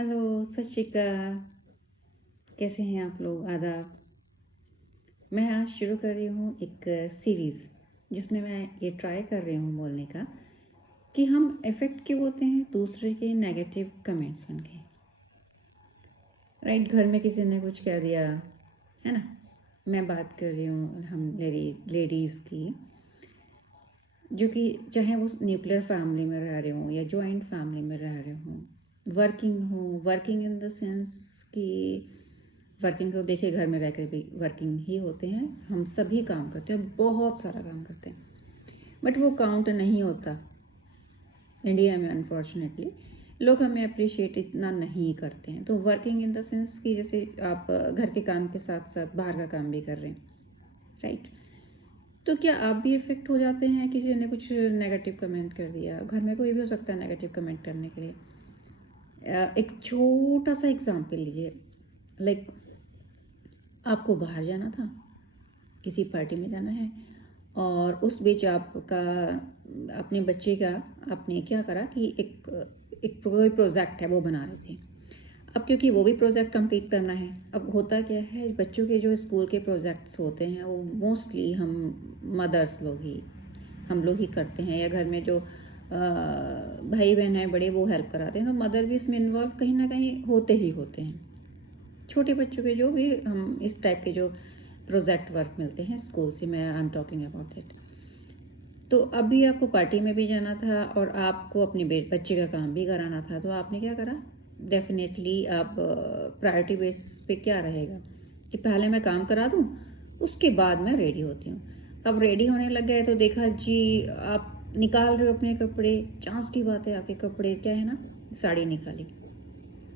Hello, सत श्री अकाल। कैसे हैं आप लोग? आदाब। मैं आज शुरू कर रही हूँ एक सीरीज़ जिसमें मैं ये ट्राई कर रही हूँ बोलने का कि हम इफ़ेक्ट क्यों होते हैं दूसरे के नेगेटिव कमेंट्स सुन के। राइट, घर में किसी ने कुछ कह दिया है ना। मैं बात कर रही हूँ हम लेडीज़ की, जो कि चाहे वो न्यूक्लियर फैमिली में रह रहे हों या जॉइंट फैमिली में रह रहे हों, वर्किंग इन द सेंस कि वर्किंग तो देखिए घर में रहकर भी वर्किंग ही होते हैं। हम सभी काम करते हैं, बहुत सारा काम करते हैं, बट वो काउंट नहीं होता इंडिया में। अनफॉर्चुनेटली लोग हमें अप्रिशिएट इतना नहीं करते हैं। तो वर्किंग इन द सेंस कि जैसे आप घर के काम के साथ साथ बाहर का काम भी कर रहे हैं, राइट। तो क्या आप भी इफेक्ट हो जाते हैं? किसी ने कुछ नेगेटिव कमेंट कर दिया, घर में कोई भी हो सकता है नेगेटिव कमेंट करने के लिए। एक छोटा सा एग्जांपल लीजिए, लाइक आपको बाहर जाना था, किसी पार्टी में जाना है, और उस बीच आपका अपने बच्चे का आपने क्या करा कि एक कोई प्रोजेक्ट है वो बना रहे थे। अब क्योंकि वो भी प्रोजेक्ट कंप्लीट करना है, अब होता क्या है, बच्चों के जो स्कूल के प्रोजेक्ट्स होते हैं वो मोस्टली हम मदर्स लोग ही हम लोग ही करते हैं, या घर में जो भाई बहन हैं बड़े वो हेल्प कराते हैं। तो मदर भी इसमें इन्वॉल्व कहीं ना कहीं होते ही होते हैं। छोटे बच्चों के जो भी हम इस टाइप के जो प्रोजेक्ट वर्क मिलते हैं स्कूल से, मैं I am talking about it. तो अभी आपको पार्टी में भी जाना था और आपको अपने बच्चे का काम भी कराना था, तो आपने क्या करा? डेफिनेटली आप प्रायोरिटी बेस पे क्या रहेगा कि पहले मैं काम करा दूं, उसके बाद मैं रेडी होती हूँ। अब रेडी होने लग गए तो देखा जी आप निकाल रहे हो अपने कपड़े। चांस की बात है, आपके कपड़े क्या है ना, साड़ी निकाली,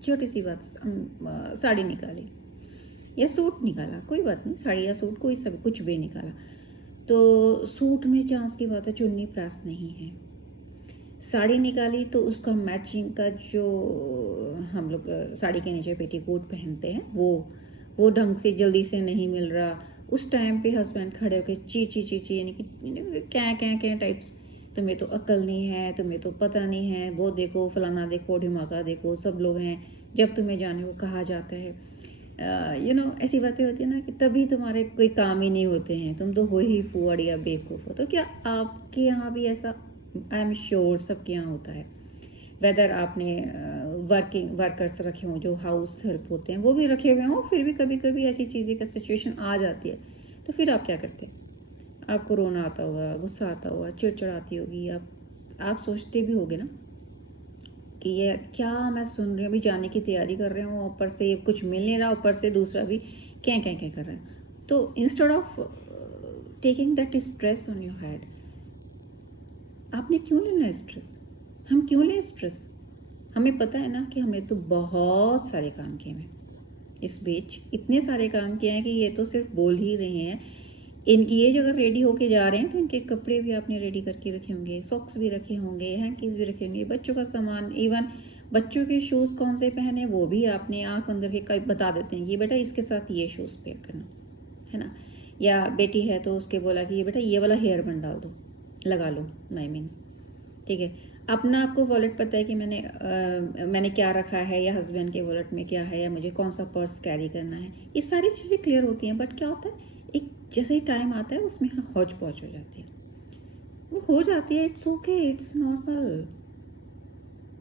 छोटी सी बात, साड़ी निकाली या सूट निकाला, कोई बात नहीं, साड़ी या सूट कोई सा भी कुछ भी निकाला। तो सूट में चांस की बात है चुन्नी प्रेस नहीं है। साड़ी निकाली तो उसका मैचिंग का जो हम लोग साड़ी के नीचे पेटीकोट पहनते हैं वो ढंग से जल्दी से नहीं मिल रहा। उस टाइम पे हस्बैंड खड़े होकर ची ची ची ची यानी कि क्या टाइप्स, तुम्हें तो अक्ल नहीं है, तुम्हें तो पता नहीं है, वो देखो फलाना देखो ढिमाका देखो, सब लोग हैं, जब तुम्हें जाने को कहा जाता है। ऐसी बातें होती है ना कि तभी तुम्हारे कोई काम ही नहीं होते हैं, तुम तो हो ही फुअड़ या बेवकूफ़ हो। तो क्या आपके यहाँ भी ऐसा? आई एम श्योर सबके यहाँ होता है। वेदर आपने वर्कर्स रखे हों जो हाउस हेल्प होते हैं वो भी रखे हुए हों, फिर भी कभी कभी ऐसी चीज़ें का सिचुएशन आ जाती है, तो फिर आप क्या करते हैं? आपको रोना आता होगा, गुस्सा आता होगा, चिड़चिड़ आती होगी, आप सोचते भी होगे ना कि ये क्या मैं सुन रही हूँ, अभी जाने की तैयारी कर रहे हूँ, ऊपर से कुछ मिल नहीं रहा, ऊपर से दूसरा भी क्या क्या क्या कर रहा है। तो instead of taking that stress on your head, आपने क्यों लेना स्ट्रेस? हम क्यों लें स्ट्रेस? हमें पता है ना कि हमने तो बहुत सारे काम किए हैं इस बीच, इतने सारे काम किए हैं कि ये तो सिर्फ बोल ही रहे हैं। इनकी ये अगर रेडी होके जा रहे हैं तो इनके कपड़े भी आपने रेडी करके रखे होंगे, सॉक्स भी रखे होंगे, हैंकीज भी रखे होंगे, बच्चों का सामान, इवन बच्चों के शूज़ कौन से पहने वो भी आपने आंख बंद करके बता देते हैं कि बेटा इसके साथ ये शूज़ पेयर करना है ना। या बेटी है तो उसके बोला कि ये बेटा ये वाला हेयर बैंड डाल दो, लगा लो, आई मीन ठीक है। अपना आपको वॉलेट पता है कि मैंने क्या रखा है, या हस्बैंड के वॉलेट में क्या है, या मुझे कौन सा पर्स कैरी करना है, ये सारी चीज़ें क्लियर होती हैं। बट क्या होता है, एक जैसे ही टाइम आता है उसमें हौच पौच हो जाती है, वो हो जाती है। इट्स ओके, इट्स नॉर्मल,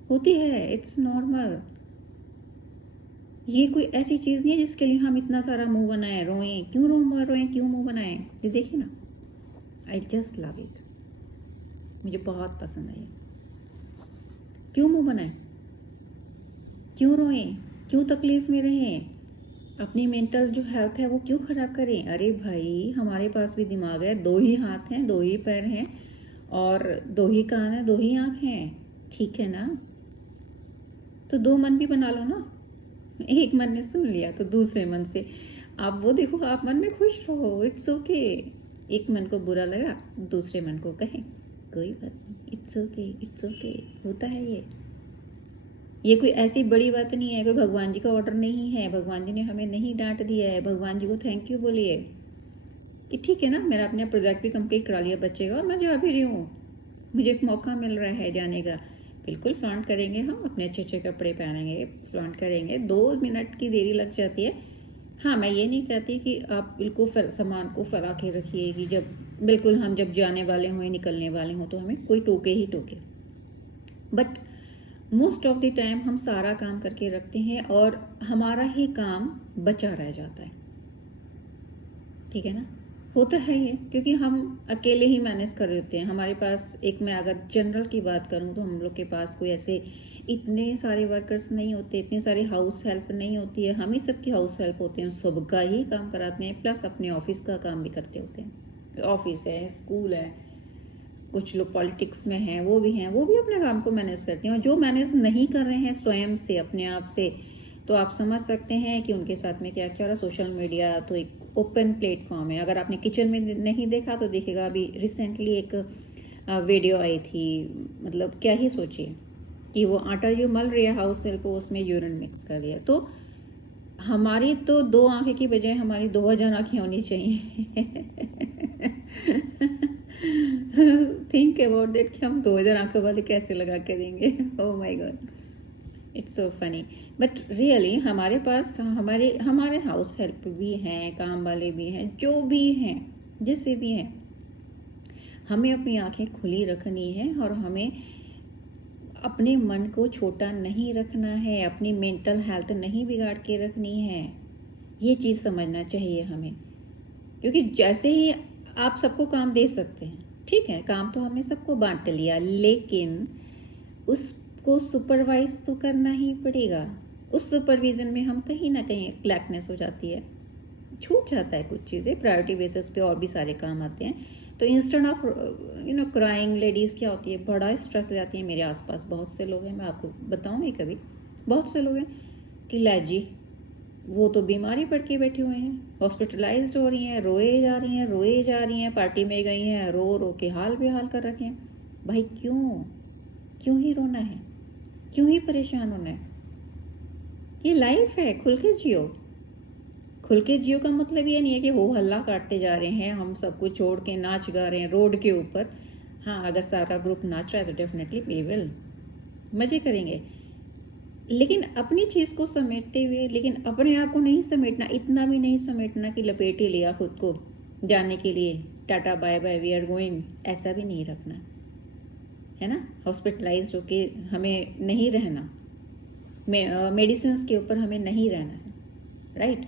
होती है, इट्स नॉर्मल। ये कोई ऐसी चीज़ नहीं है जिसके लिए हम इतना सारा मुंह बनाएं, रोएं, क्यों रोएं, क्यों मुंह बनाएं। ये देखिए ना, आई जस्ट लव इट, मुझे बहुत पसंद आई। क्यों मुंह बनाएं, क्यों रोएं, क्यों तकलीफ में रहें, अपनी मेंटल जो हेल्थ है वो क्यों ख़राब करें? अरे भाई, हमारे पास भी दिमाग है, दो ही हाथ हैं, दो ही पैर हैं, और दो ही कान है, दो ही आँख हैं, ठीक है ना। तो दो मन भी बना लो ना। एक मन ने सुन लिया तो दूसरे मन से आप वो देखो, आप मन में खुश रहो, इट्स ओके। एक मन को बुरा लगा, दूसरे मन को कहें कोई बात नहीं, इट्स ओके, इट्स ओके, होता है ये कोई ऐसी बड़ी बात नहीं है, कोई भगवान जी का ऑर्डर नहीं है, भगवान जी ने हमें नहीं डांट दिया है। भगवान जी को थैंक यू बोलिए कि ठीक है ना, मेरा अपने प्रोजेक्ट भी कंप्लीट करा लिया बच्चे का और मैं जा भी रही हूँ, मुझे एक मौका मिल रहा है जाने का, बिल्कुल फ्लॉन्ट करेंगे, हम अपने अच्छे अच्छे कपड़े पहनेंगे, फ्लॉन्ट करेंगे, 2 मिनट की देरी लग जाती है। हाँ, मैं ये नहीं कहती कि आप बिल्कुल सामान को फैला के रखिए कि जब बिल्कुल हम जब जाने वाले हों, निकलने वाले हों, तो हमें कोई टोके ही टोके। But most of the time हम सारा काम करके रखते हैं और हमारा ही काम बचा रह जाता है। ठीक है ना, होता है ये, क्योंकि हम अकेले ही मैनेज कर रहे होते हैं। हमारे पास एक, मैं अगर जनरल की बात करूं तो हम लोग के पास कोई ऐसे इतने सारे वर्कर्स नहीं होते, इतनी सारी हाउस हेल्प नहीं होती है। हम ही सबकी हाउस हेल्प होते हैं, सबका ही काम कराते हैं, प्लस अपने ऑफिस का काम भी करते होते हैं। ऑफिस है, स्कूल है, कुछ लोग पॉलिटिक्स में हैं, वो भी अपने काम को मैनेज करते हैं। और जो मैनेज नहीं कर रहे हैं स्वयं से, अपने आप से, तो आप समझ सकते हैं कि उनके साथ में क्या क्या रहा। सोशल मीडिया तो एक ओपन प्लेटफॉर्म है। अगर आपने किचन में नहीं देखा तो देखेगा, अभी रिसेंटली एक वीडियो आई थी, मतलब क्या ही सोचिए कि वो आटा जो मल रही है हाउस हेल्प को, उसमें यूरिन मिक्स कर लिया। तो हमारी तो 2 आंखें की बजाय हमारी 2000 आंखें होनी चाहिए। थिंक अबाउट दैट कि हम 2000 आंखों वाले कैसे लगा के देंगे। Oh my God, it's so funny. But really हमारे पास हमारे हाउस हेल्प भी हैं, काम वाले भी हैं, जो भी हैं, जिससे भी हैं, हमें अपनी आंखें खुली रखनी है और हमें अपने मन को छोटा नहीं रखना है, अपनी मेंटल हेल्थ नहीं बिगाड़ के रखनी है। ये चीज़ समझना चाहिए हमें, क्योंकि जैसे ही आप सबको काम दे सकते हैं, ठीक है, काम तो हमने सबको बांट लिया, लेकिन उसको सुपरवाइज तो करना ही पड़ेगा। उस सुपरविजन में हम कहीं ना कहीं लैकनेस हो जाती है, छूट जाता है कुछ चीज़ें, प्रायोरिटी बेसिस पे और भी सारे काम आते हैं। तो इंस्टेड ऑफ क्राइंग, लेडीज़ क्या होती है, बड़ा स्ट्रेस ले जाती है। मेरे आसपास बहुत से लोग हैं, मैं आपको बताऊँगी कभी, बहुत से लोग हैं कि लाजी वो तो बीमारी पड़ के बैठे हुए हैं, हॉस्पिटलाइज्ड हो रही हैं, रोए जा रही हैं, पार्टी में गई हैं, रो रो के हाल बेहाल कर रखे हैं। भाई क्यों ही रोना है, क्यों ही परेशान होना है? ये लाइफ है, खुल के जियो। खुल के जियो का मतलब ये नहीं है कि हो हल्ला काटते जा रहे हैं, हम सब कुछ छोड़ के नाच गा रहे हैं रोड के ऊपर। हाँ, अगर सारा ग्रुप नाच रहा है तो डेफिनेटली वी विल मजे करेंगे, लेकिन अपनी चीज़ को समेटते हुए, लेकिन अपने आप को नहीं समेटना, इतना भी नहीं समेटना कि लपेट ही लिया खुद को जाने के लिए, tata bye bye we are going, ऐसा भी नहीं रखना है ना। हॉस्पिटलाइज्ड होके हमें नहीं रहना, मेडिसिन के ऊपर हमें नहीं रहना है, राइट।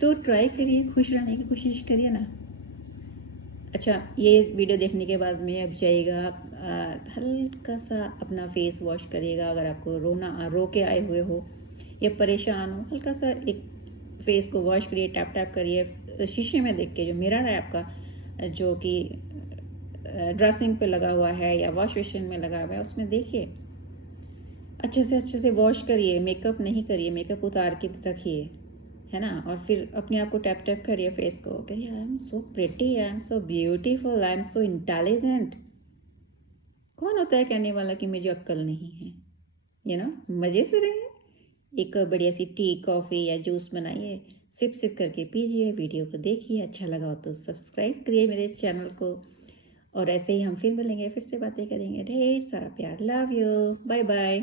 तो ट्राई करिए, खुश रहने की कोशिश करिए ना। अच्छा, ये वीडियो देखने के बाद में अब जाइएगा, हल्का सा अपना फेस वॉश करिएगा। अगर आपको रो के आए हुए हो या परेशान हो, हल्का सा एक फेस को वॉश करिए, टैप टैप करिए शीशे में देख के। जो मिरर है आपका, जो कि ड्रेसिंग पे लगा हुआ है या वॉश बेसिन में लगा हुआ है, उसमें देखिए, अच्छे से वॉश करिए, मेकअप नहीं करिए, मेकअप उतार के रखिए, है ना। और फिर अपने आप को टैप टैप करिए फेस को, करिए I am so pretty, I am so beautiful, I am so intelligent. कौन होता है कहने वाला कि मुझे अक्ल नहीं है, मज़े से रहिए। एक बढ़िया सी टी, कॉफ़ी या जूस बनाइए, सिप सिप करके पीजिए, वीडियो को देखिए, अच्छा लगा हो तो सब्सक्राइब करिए मेरे चैनल को। और ऐसे ही हम फिर मिलेंगे, फिर से बातें करेंगे। ढेर सारा प्यार, लव यू, बाय बाय।